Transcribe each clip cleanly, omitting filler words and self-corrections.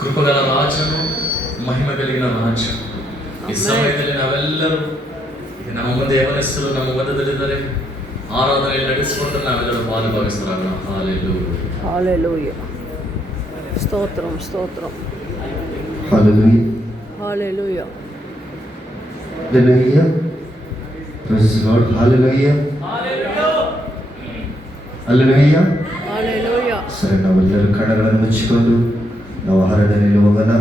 ಕೃಪಗಳ ರಾಜನು, ಮಹಿಮೆ కలిగిన ರಾಜ. ಈ ಸಮಯದಲ್ಲಿ ನಾವೆಲ್ಲರೂ ನಮ್ಮ ಮುಂದೆ ಯವನಸ್ಥರು ನಮ್ಮ ಮಧ್ಯದಲ್ಲಿದ್ದಾರೆ. ಆರಾಧನೆ ನಡೆಸಿಕೊಂಡು ನಾವೆಲ್ಲರೂ ಭಾಗವಹಿಸೋಣ. హల్లెలూయా. స్తోత్రం స్తోత్రం. Hallelujah. Hallelujah. Hallelujah. Praise God. Hallelujah. Hallelujah. Hallelujah. ಸರಿ, ನಾವೆಲ್ಲರೂ ಕಣ್ಣುಗಳನ್ನು ಮುಚ್ಚಿಕೊಂಡು ನಾವು ಆರಾಧನೆಯಲ್ಲಿ ಹೋಗೋಣ.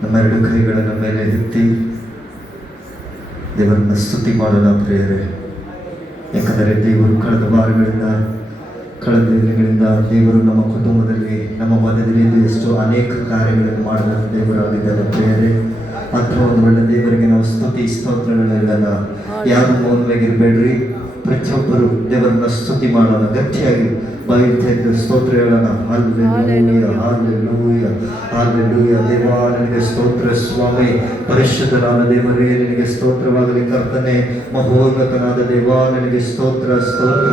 ನಮ್ಮೆರಡು ಕೈಗಳನ್ನು ಮೇಲೆ ಎತ್ತಿ ದೇವರನ್ನ ಸ್ತುತಿ ಮಾಡೋಣ ಪ್ರಿಯರೇ. ಯಾಕಂದರೆ ದೇವರು ಕಳೆದ ವಾರಗಳಿಂದ, ಕಳೆದ ದಿನಗಳಿಂದ ದೇವರು ನಮ್ಮ ಕುಟುಂಬದಲ್ಲಿ, ನಮ್ಮ ಮಧ್ಯದಲ್ಲಿ ಎಷ್ಟೋ ಅನೇಕ ಕಾರ್ಯಗಳನ್ನು ಮಾಡಿದ ದೇವರಾಗಿದ್ದಾರೆ ಪ್ರಿಯರೇ. ಅಂಥ ಒಂದು ಒಳ್ಳೆ ದೇವರಿಗೆ ನಾವು ಸ್ತುತಿ ಸ್ತೋತ್ರಗಳೆಲ್ಲ ಯಾರು ಮೌನವಾಗಿರಬೇಡ್ರಿ. ಪ್ರತಿಯೊಬ್ಬರು ದೇವರನ್ನ ಸ್ತುತಿ ಮಾಡೋಣ. ಗಟ್ಟಿಯಾಗಿ ಬಾಯಿ ತೆಗೆದು ಸ್ತೋತ್ರ ಹೇಳೋಣ. Hallelujah, hallelujah, hallelujah. ದೇವಾ ನಿನಗೆ ಸ್ತೋತ್ರ ಸ್ವಾಮಿ. ಪರಿಶುದ್ಧನಾದ ದೇವರೇ ನಿನಗೆ ಸ್ತೋತ್ರವಾಗಲಿ. ಕರ್ತನೆ, ಮಹೋನ್ನತನಾದ ದೇವಾ ನಿನಗೆ ಸ್ತೋತ್ರ ಸ್ತೋತ್ರ.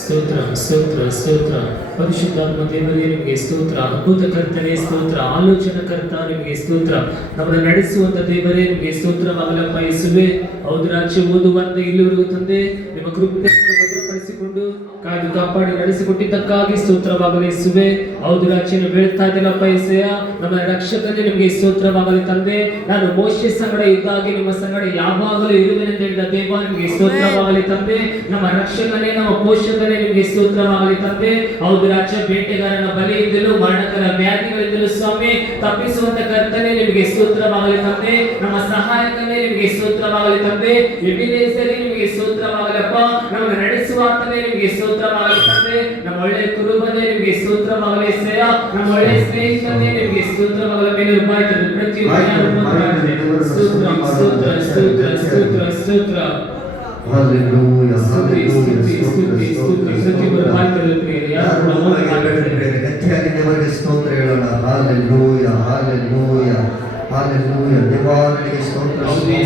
ಸ್ತೋತ್ರ ಸ್ತೋತ್ರ ಸ್ತೋತ್ರ. ಪರಿಶುದ್ಧಾತ್ಮ ದೇವರೇ ನಿಮಗೆ ಸ್ತೋತ್ರ. ಅದ್ಭುತ ಕರ್ತನೆ ಸ್ತೋತ್ರ. ಆಲೋಚನಕರ್ತ ನಿಮಗೆ ಸ್ತೋತ್ರ. ನಮ್ಮನ್ನು ನಡೆಸುವಂತ ದೇವರೇ ನಿಮಗೆ ಸ್ತೋತ್ರವಾಗಲಪ್ಪ ಯೇಸುವೆ. ಹೌದು ರಾಜ್ಯ ಓದುವಂತ ಇಲ್ಲಿವರೆಗೂ ತಂದೆ ನಿಮ್ಮ ಕೃಪೆ ಭದ್ರಪಡಿಸಿಕೊಂಡು ಕಾಯ್ದು ಕಾಪಾಡಿ ನಡೆಸಿಕೊಟ್ಟಿದ್ದಕ್ಕಾಗಿ ಸ್ತೋತ್ರವಾಗಲಿ ಯೇಸುವೆ. ಹೌದು ರಾಜ್ಯನ ಬೀಳ್ತಾ ಇದ್ದಲ್ಲಪ್ಪ ಯೇಸಯ್ಯ, ನಮ್ಮ ರಕ್ಷಕನೇ ನಿಮಗೆ ಸ್ತೋತ್ರವಾಗಲಿ ತಂದೆ. ನಾನು ಮೋಶೆ ಸಂಗಡ ಇದ್ದಾಗಿ ನಿಮ್ಮ ಸಂಗಡ ಯಾವಾಗಲೂ ಇರುವೆನೆಂದು ಹೇಳಿದ ದೇವ ನಿಮಗೆ ಸ್ತೋತ್ರವಾಗಲಿ ತಂದೆ. ನಮ್ಮ ರಕ್ಷಕನೇ, ನಮ್ಮ ಪೋಷಕನೇ ನಿಮಗೆ ಸ್ತೋತ್ರವಾಗಲಿ ತಂದೆ. ಹೌದು ರಾಜ್ಯ ಬೇಟೆಗಾರನ ಬಲಿಯಿಂದಲೂ ಮರಣಕರ ವ್ಯಾಧಿಗಳಿಂದಲೂ ಸ್ವಾಮಿ ತಪ್ಪಿಸುವಂತ ಕರ್ತನೆ ನಿಮಗೆ ಸ್ತೋತ್ರವಾಗಲಿ ತಂದೆ. ನಮ್ಮ ಸಹಾಯಕನೇ ನಿಮಗೆ ಸ್ತೋತ್ರವಾಗಲಿ ತಂದೆ. ಎಬಿನೇಸರೇ ನಿಮಗೆ ಸ್ತೋತ್ರವಾಗಲಪ್ಪ. ನಮಗೆ ನಡೆಸುವಾತನೇ ನಿಮಗೆ ಸ್ತೋತ್ರವಾಗಲಿ ತಂದೆ. ನಮ್ಮ ಒಳ್ಳೆಯ ಕುರುಬನೇ ನಿಮಗೆ ಸ್ತೋತ್ರವಾಗಲಿ ಯೆಹೋವನೇ. ನಮ್ಮ ಒಳ್ಳೆಯ ಸ್ನೇಹಿತನೇ ನಿಮಗೆ ಸ್ತೋತ್ರವಾಗಲಿ. ಮೇಲೆ ಉಪಾಯಿತರು ಪ್ರತಿಯೊಬ್ಬರು ಸ್ತೋತ್ರ ಸ್ತೋತ್ರ ಸ್ತೋತ್ರ ಸ್ತೋತ್ರ ಸ್ತೋತ್ರ. ಹಲ್ಲೆಲೂಯಾ, ಗಟ್ಟಿಯಾಗಿ ದೇವರಿಗೆ ಸ್ತೋತ್ರ ಹೇಳೋಣ. Hallelujah, hallelujah, hallelujah. ದೇವಾ ನಿನಗೆ ಸ್ತೋತ್ರ ಸ್ವಾಮಿ.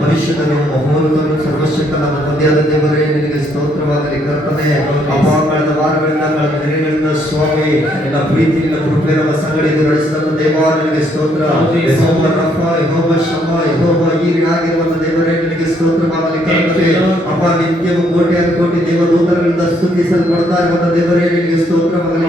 ಪರಿಶುದ್ಧನು, ಮಹೋನ್ನತನು, ಸರ್ವಶಕ್ತನಾದ ತಂದೆಯಾದ ದೇವರೇ ನಿನಗೆ ಸ್ತೋತ್ರವಾಗಲಿ. ಕರ್ತನೆ, ಅಪ್ಪ, ಕಳೆದ ವಾರಗಳಿಂದ, ಕಳೆದ ದಿನಗಳಿಂದ ಸ್ವಾಮಿ ನಿನ್ನ ಪ್ರೀತಿ, ನಿನ್ನ ಕೃಪೆ ನಮ್ಮ ಸಂಗಡಿಗೆ ನಡೆಸಿದಂತ ದೇವಾ ನಿನಗೆ ಸ್ತೋತ್ರ. ಯೆಹೋವ ರಫ, ಯೆಹೋವ ಶಮ್ಮ, ಯೆಹೋವ ಈರಿ ಆಗಿರುವಂತ ದೇವರೇ ನಿನಗೆ ಸ್ತೋತ್ರವಾಗಲಿ. ಕರ್ತನೆ, ಅಪ್ಪ, ನಿತ್ಯವೂ ಕೋಟ್ಯಾನು ಕೋಟಿ ದೇವದೂತರುಗಳಿಂದ ಸ್ತುತಿಸಲ್ಪಡ್ತಾ ಇರುವಂತ ದೇವರೇ ನಿನಗೆ ಸ್ತೋತ್ರವಾಗಲಿ.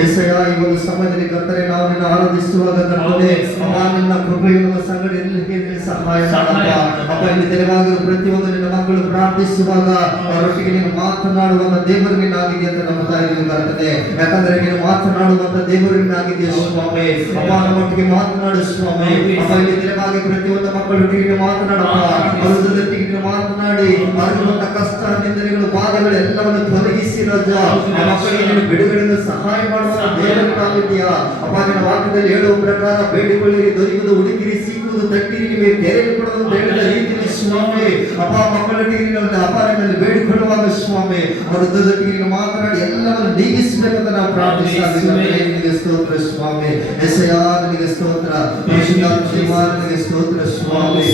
ಯೆಸಯ್ಯ, ಈ ಒಂದು ಸಮಯದಲ್ಲಿ ಕರ್ತನೆ ನಾವು ನಿನ್ನ ಆರಾಧಿಸುವಾಗ ಕರ್ತನೆ, ಅಪ್ಪ, ನಿನ್ನ ಕೃಪೆಯು ನಮ್ಮ ಸಂಗಡ ಇರಲಿಕ್ಕೆ ಸಹಾಯ ಮಾಡಪ್ಪ. ಅಪ್ಪ, ಇಲ್ಲಿ ತೆರವಾಗಿರುವ ಪ್ರತಿಯೊಂದು ನಿನ್ನ ಮಕ್ಕಳು ಪ್ರಾರ್ಥಿಸುವಾಗ ಅವರೊಟ್ಟಿಗೆ ನೀನು ಮಾತನಾಡುವಂತ ದೇವರು ನೀನಾಗಿದೆಯಾ ಅಂತ ನಂಬ್ತಾ ಇದ್ದೀವಿ ಕರ್ತನೆ. ಯಾಕಂದ್ರೆ ನೀನು ಮಾತನಾಡುವಂತ ದೇವರು ನೀನಾಗಿದೆಯಾ ಸ್ವಾಮಿ. ಅಪ್ಪ, ನಮ್ಮೊಟ್ಟಿಗೆ ಮಾತನಾಡು ಸ್ವಾಮಿ. ಅಪ್ಪ, ಇಲ್ಲಿ ತೆರವಾಗಿ ಪ್ರತಿಯೊಂದು ಮಕ್ಕಳೊಟ್ಟಿಗೆ ನೀನು ಮಾತನಾಡಪ್ಪ. ಅವರ ಜೊತೆಗೆ ನೀನು ಮಾತನಾಡಿ ಅವರಿರುವಂತ ಕಷ್ಟ, ನಿಂದನೆಗಳು, ಬಾಧೆಗಳು ಎಲ್ಲವನ್ನು ತೊಲಗಿಸಿ ರಾಜ ಆ ಮಕ್ಕಳಿಗೆ ನೀನು ಬಿಡುಗಡೆಯಿಂದ ಸಹಾಯ ಮಾಡುವಂತ ದೇವರಾಗಿದೆಯಾ. ಅಪ್ಪ, ನಿನ್ನ ವಾಕ್ಯದಲ್ಲಿ ಹೇಳುವ ಪ್ರಕಾರ ಬೇಡಿಕೊಳ್ಳಿರಿ, ದೊರೆಯುವುದು, ಹುಡುಕಿರಿ, ಸಿಕ್ಕುವುದು, ತಟ್ಟಿರಿ, ನಿಮಗೆ ತೆರೆದು ಕೊಡೋದು ಅಂತ ಹೇಳಿದ ರೀತಿಯಲ್ಲಿ ಸ್ವಾಮಿ. ಅಪ್ಪ, ಮಕ್ಕಳೊಟ್ಟಿಗೆ ಅಪಾರಗಳಲ್ಲಿ ಬೇಡಿಕೊಳ್ಳುವಾಗ ಸ್ವಾಮಿ ಅವರ ಜೊತೆಗೆ ಮಾತನಾಡಿ ಎಲ್ಲವನ್ನು ನೀಗಿಸಬೇಕಂತ ನಾವು ಪ್ರಾರ್ಥಿಸ್ತಾ ನಿನಗೆ ಸ್ತೋತ್ರ ಸ್ವಾಮಿ. ಯೆಸಯ್ಯ ನಿನಗೆ ಸ್ತೋತ್ರ. ಪರಿಶುದ್ಧಾತ್ಮ ದೇವ ನಿನಗೆ ಸ್ತೋತ್ರ ಸ್ವಾಮಿ.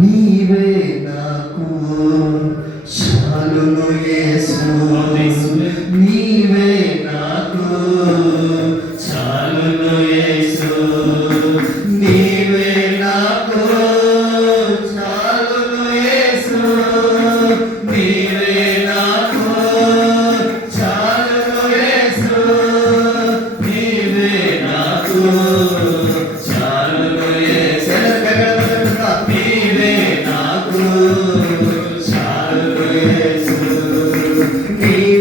ನೀವೇ ನಾಕು ಚಾಲುನು ಯೇಸು, ನೀವೇ ನಾಕು ಚಾಲುನು ಯೇಸು, ನೀವೇ ನಾಕು ಚಾಲುನು ಯೇಸು, ನೀವೇ ನಾಕು ಚಾಲುನು ಯೇಸು, ನೀವೇ ನಾಕು ಚಾಲುನು ಯೇಸು, ನೀವೇ ನಾಕು ಚಾಲುನು ಯೇಸು, ನೀವೇ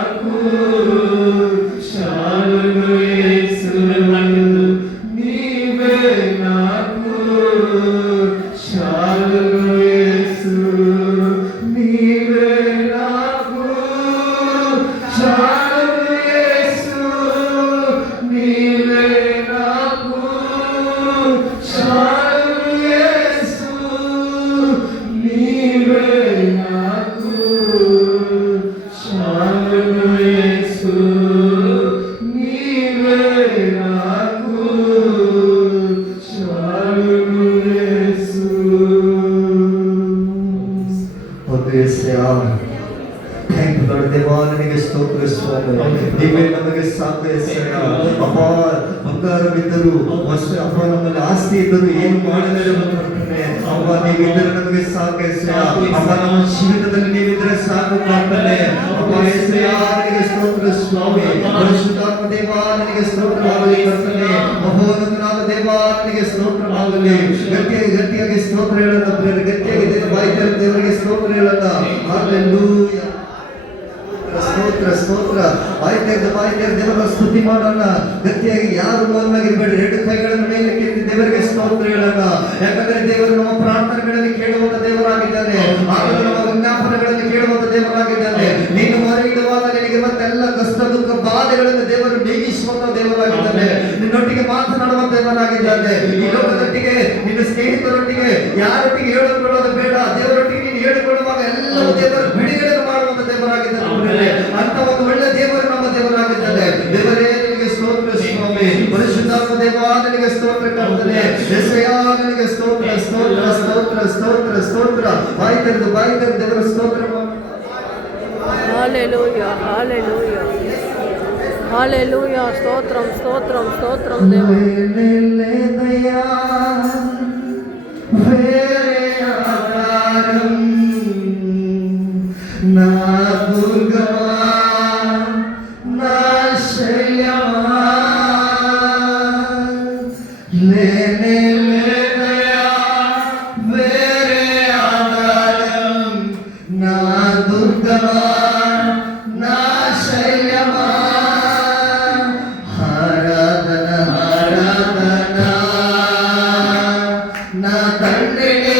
నాకు చాలును యేసు నీవే నాకు చాలును యేసు నీవే నాకు చాలును యేసు నీవే నాకు చాలును యేసు నీవే నాకు చాలును యేసు నీవే నాకు చాలును యేసు. ಹೌದು ಯೆಸ್ಸಯ್ಯ. Thank you lord. ದೇವಾ ನಿನಗೆ ಸ್ತೋತ್ರ ಸ್ವಾಮಿ. ನೀವೇ ನಮಗೆ ಸಾಕು ಯೆಸ್ಸಯ್ಯ. ಅಪ್ಪ ಬಂಗಾರವಿದ್ದರು ಅಪ್ಪ ನಮ್ಮಲ್ಲಿ ಆಸ್ತಿ ಇದ್ದರು ಏನು ಮಾಡಿದರೆ ಕರ್ತನೆ ಅಪ್ಪ ನೀವಿದ್ದರೆ ನಮಗೆ ಸಾಕು ಯೆಸ್ಸಯ್ಯ. ಅಪ್ಪ ನಮ್ಮ ಜೀವಿತದಲ್ಲಿ ನೀವಿದ್ದರೆ ಸಾಕು ಕರ್ತನೆ ಅಪ್ಪ ಯೆಸ್ಸಯ್ಯ ನಿನಗೆ ಸ್ತೋತ್ರ ಸ್ವಾಮಿ. ಪರಿಶುದ್ಧಾತ್ಮ ದೇವಾ ನಿನಗೆ ಸ್ತೋತ್ರವಾಗಲಿ ಕರ್ತನೆ. ಮಹೋನ್ನತನಾದ ದೇವಾ ನಿನಗೆ ಸ್ತೋತ್ರವಾಗಲಿ. ಗಟ್ಟಿಯಾಗಿ ಸ್ತೋತ್ರ ಹೇಳೋಣ ಪ್ರಿಯರೇ. ಗಟ್ಟಿಯಾಗಿ ಬಾಯಿ ತೆರೆದು ದೇವರಿಗೆ ಸ್ತೋತ್ರ ಹೇಳೋಣ. ಹಲ್ಲೆಲೂಯಾ. ಸ್ತೋತ್ರ ಸ್ತೋತ್ರ. ಬಾಯಿ ತೆರೆದು ದೇವರ ಸ್ತುತಿ ಮಾಡೋಣ. ಗಟ್ಟಿಯಾಗಿ ಯಾರು ಮೌನವಾಗಿರಬೇಡಿ. ಎರಡು ಕೈಗಳನ್ನು ಮೇಲೆ ಕೆತ್ತಿ ದೇವರಿಗೆ ಸ್ತೋತ್ರ ಹೇಳೋಣ. ಯಾಕಂದ್ರೆ ದೇವರು ನಮ್ಮ ಪ್ರಾರ್ಥನೆಗಳಲ್ಲಿ ಕೇಳುವಂತ ದೇವರಾಗಿದ್ದಾನೆ. ಆದರೂ ನಮ್ಮ ವಿಜ್ಞಾಪನೆಗಳಲ್ಲಿ ಕೇಳುವಂತ ದೇವರಾಗಿದ್ದಾನೆ. ನೀನು ಮೊರೆ ಇಡುವಾಗ ನಿನಗಿರುವಂತೆಲ್ಲ ಕಷ್ಟ ದುಃಖ ಬಾಧೆಗಳನ್ನು ದೇವರು ನೀಗಿಸುವಂತ ದೇವರಾಗಿದ್ದಾನೆ. ನಿನ್ನೊಟ್ಟಿಗೆ ಮಾತನಾಡುವಂತ ದೇವರಾಗಿದ್ದಾನೆ. ಈ ಲೋಕದೊಟ್ಟಿಗೆ ನಿನ್ನ ಸ್ನೇಹಿತರೊಟ್ಟಿಗೆ ಯಾರೊಟ್ಟಿಗೆ ಹೇಳಿಕೊಳ್ಳೋದು ಬೇಡ. ದೇವರೊಟ್ಟಿಗೆ ನೀನು ಹೇಳಿಕೊಳ್ಳುವಾಗ ಎಲ್ಲವೂ ದೇವರು ಬಿಡುಗಡೆ ಮಾಡುವಂತ ದೇವರಾಗಿದ್ದಾನೆ. ಅಂತ ಒಂದು ಒಳ್ಳೆ ದೇವರು ನಮ್ಮ ದೇವರಾಗಿದ್ದಾನೆ. ದೇವರೇ ನಿನಗೆ ಸ್ತೋತ್ರ ಸ್ವಾಮಿ. ಪರಿಶುದ್ಧಾತ್ಮ ದೇವಾ ನಿನಗೆ ಸ್ತೋತ್ರ ಕರ್ತನೆ. ಯೆಸ್ಸಯ್ಯ ನಿನಗೆ ಸ್ತೋತ್ರ ಸ್ತೋತ್ರ ಸ್ತೋತ್ರ ಸ್ತೋತ್ರ ಸ್ತೋತ್ರ. ಬಾಯಿ ತೆರೆದು ದೇವರ ಸ್ತೋತ್ರ ಮಾಡೋಣ. హల్లెలూయా హల్లెలూయా హల్లెలూయా స్తోత్రం స్తోత్రం స్తోత్రం దేవా వేరేదయ్యా, వేరే ఆధారం నా దుర్గమా నా శైలమా లేనే లేదయ్యా వేరే ఆధారం నా దుర్గమా నా శైలమా ఆరాధన ఆరాధన నా తండ్రిని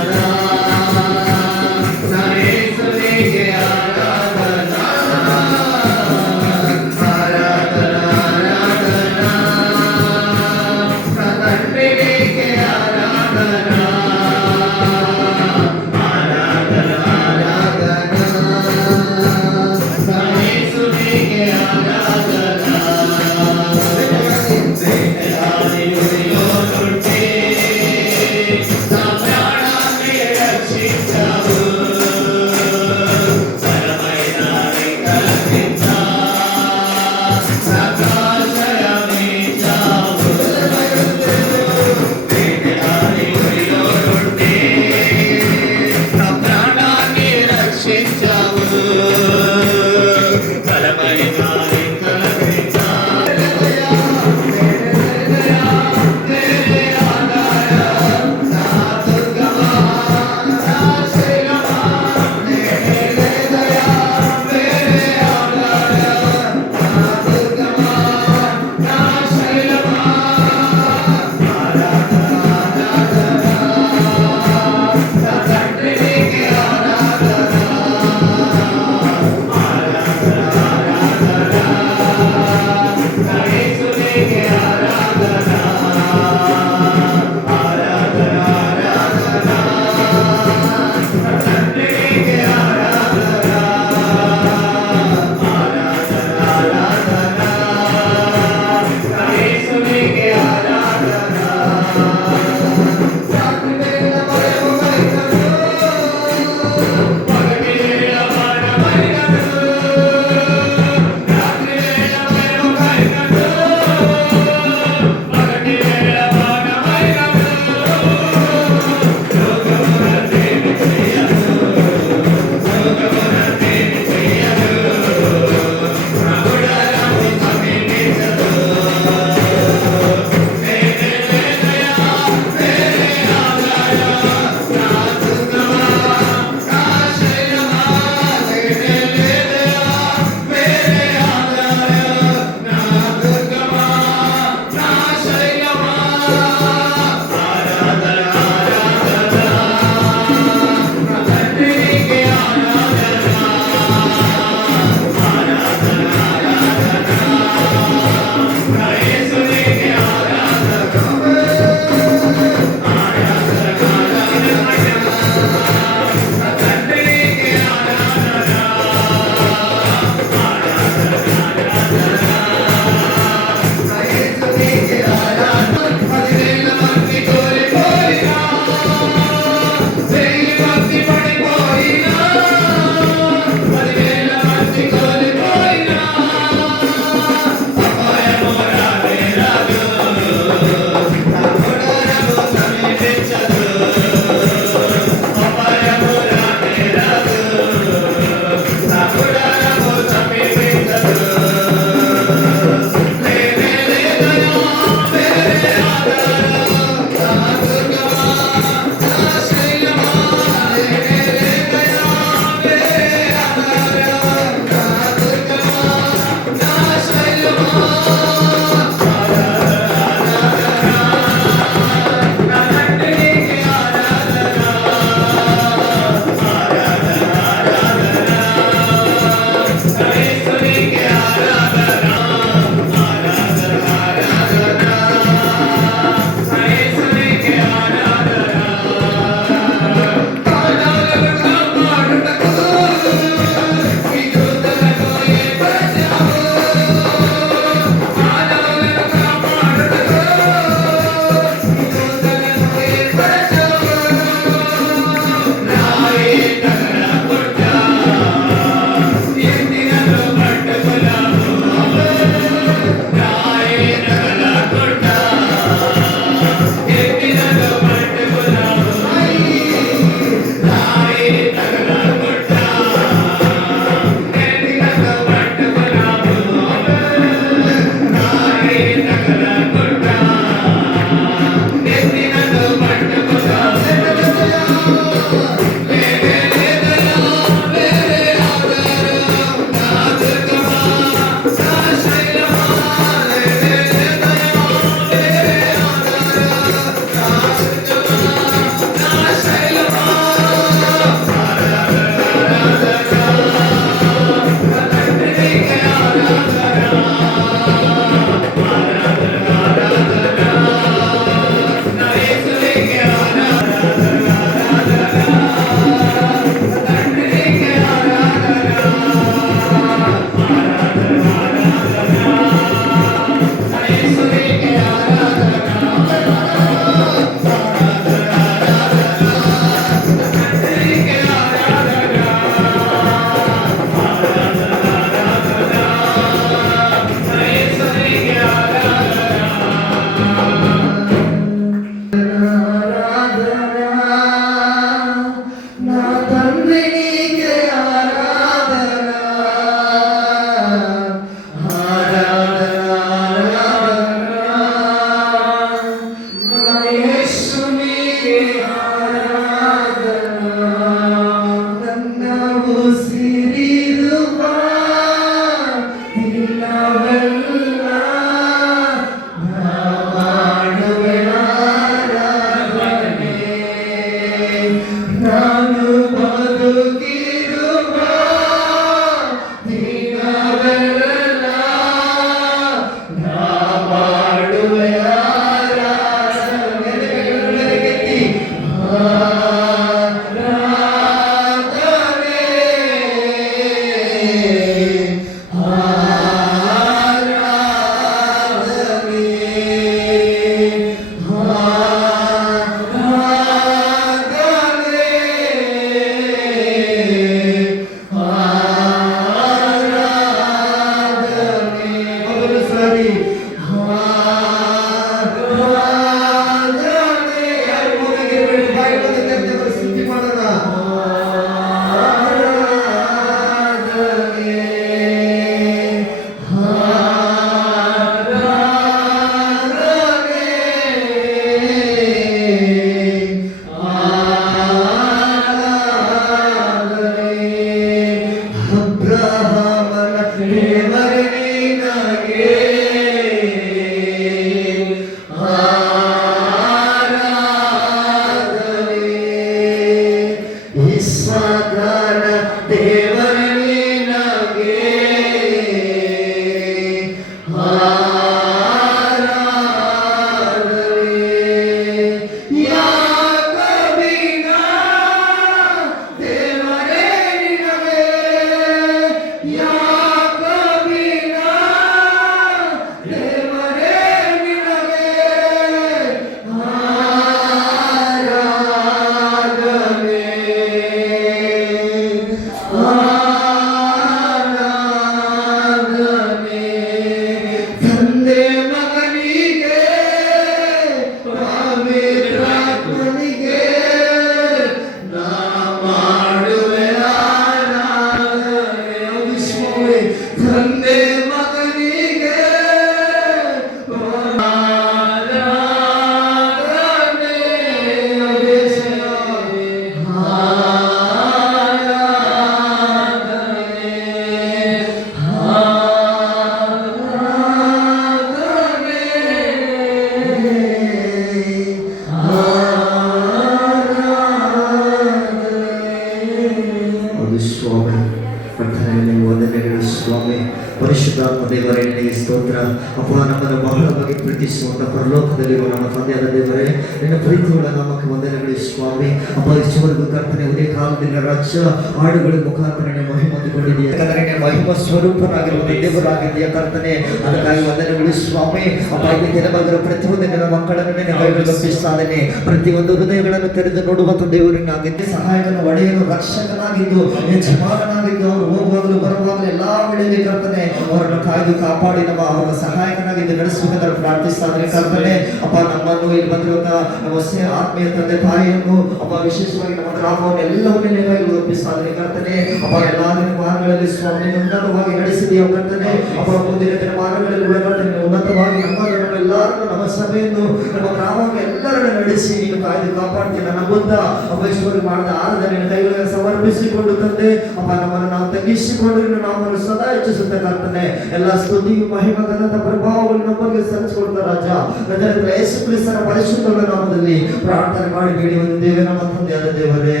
ಸ್ವಂತ ಪರಲೋಕದಲ್ಲಿರುವ ನಮ್ಮ ತಂದೆಯಾದ ದೇವರೇ, ನಿನ್ನ ಪ್ರೀತಿಯುಳ್ಳ ನಾಮಕ್ಕೆ ವಂದನೆಗಳು ಸ್ವಾಮಿ. ಅಪ್ಪ ಇಷ್ಟವರೆಗೂ ಕರ್ತನೆ ಉದಯ ಕಾಲದಿಂದ ರಾಜ್ಯ ಹಾಡುಗಳ ಮುಖಾಂತರ ಮಹಿಮೆ ಹೊಂದಿಕೊಂಡಿದೆಯಾ. ಯಾಕಂದರೆ ಮಹಿಮ ಸ್ವರೂಪನಾಗಿರುವ ದೇವರಾಗಿದೆಯಾ ಕರ್ತನೆ, ಅದಕ್ಕಾಗಿ ವಂದನೆಗಳು ಸ್ವಾಮಿ. ಅಪ್ಪ ಈ ದಿನವಾದರೂ ಪ್ರತಿಯೊಂದು ನಿನ್ನ ಮಕ್ಕಳನ್ನು ನಿನ್ನ ಕೈಗಳು ಗಮನಿಸ್ತಾನೆ. ಪ್ರತಿಯೊಂದು ಹೃದಯಗಳನ್ನು ತೆರೆದು ನೋಡುವಂತ ದೇವರನ್ನಾಗಿದ್ದು, ಸಹಾಯಕನ ಒಡೆಯನು, ರಕ್ಷಕನಾಗಿದ್ದು, ಯಜಮಾನನಾಗಿದ್ದು, ಅವರು ಹೋಗುವಾಗಲೂ ಬರುವಾಗಲೂ ಎಲ್ಲಾ ವೇಳೆಯಲ್ಲಿ ಕರ್ತನೆ ಅವರನ್ನು ಕಾಯ್ದು ಕಾಪಾಡಿ ನಮ್ಮ ಅವರ ಸಹಾಯಕನಾಗಿದ್ದು ನಡೆಸಬೇಕಂತ ಪ್ರಾರ್ಥಿಸ್ತಾನೆ ಕರ್ತನೆ. ಅಪ್ಪ ನಮ್ಮನ್ನು ಇಲ್ಲಿ ಬಂದಿರುವಂತ ನಮ್ಮ ಆತ್ಮೀಯ ತಂದೆ ತಾಯಿಯನ್ನು, ಅಪ್ಪ ವಿಶೇಷವಾಗಿ ನಮ್ಮ ಗ್ರಾಮವನ್ನು ಎಲ್ಲವನ್ನೂ ನಿನ್ನ ಕೈಗಳು ಒಪ್ಪಿಸ್ತಾನೆ ಕರ್ತನೆ. ಅಪ್ಪ ಎಲ್ಲಾ ದಿನಮಾನಗಳಲ್ಲಿ ಸ್ವಾಮಿ ಉನ್ನತವಾಗಿ ನಡೆಸಿದೆಯೋ ಕರ್ತನೆ. ಅಪ್ಪ ಮುಂದಿನ ದಿನಮಾನಗಳಲ್ಲಿ ಕರ್ತನೆ ಉನ್ನತವಾಗಿ ನಮ್ಮೆಲ್ಲರನ್ನು, ನಮ್ಮ ಸಭೆಯನ್ನು, ನಮ್ಮ ಗ್ರಾಮವನ್ನು ಎಲ್ಲರನ್ನು ನಡೆಸಿ ನೀನು ಕಾಯ್ದು ಕಾಪಾಡ್ತೀನಿ ನನ್ನ ಬುದ್ಧ ಅಪೇಶ್ವರಿ ಮಾಡಿದ ಆರಾಧನೆ ಕೈಗಳಿಗೆ ಸಮರ್ಪಿಸಿಕೊಂಡು ತಂದೆ. ಅಪ್ಪ ನಮ್ಮನ್ನು ನಾವು ತಗ್ಗಿಸಿಕೊಂಡು ನಾಮನ್ನು ಸದಾ ಹೆಚ್ಚಿಸುತ್ತ ಕರ್ತನೆ. ಎಲ್ಲ ಸ್ತುತಿಯು ಮಹಿಮಗಂತ ಪ್ರಭಾವಗಳು ನಮಗೆ ಸಲ್ಲಿಸಿಕೊಡ್ತ ರಾಜ. ನಜರೇತಿನ ಯೇಸು ಕ್ರಿಸ್ತನ ಪರಿಶುದ್ಧ ನಾಮದಲ್ಲಿ ಪ್ರಾರ್ಥನೆ ಮಾಡಿ ಬೇಡಿ ಬಂದಿದ್ದೇವೆ ನಮ್ಮ ತಂದೆಯಾದ ದೇವರೇ.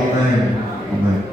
ಆಮೆನ್. ಆಮೆನ್.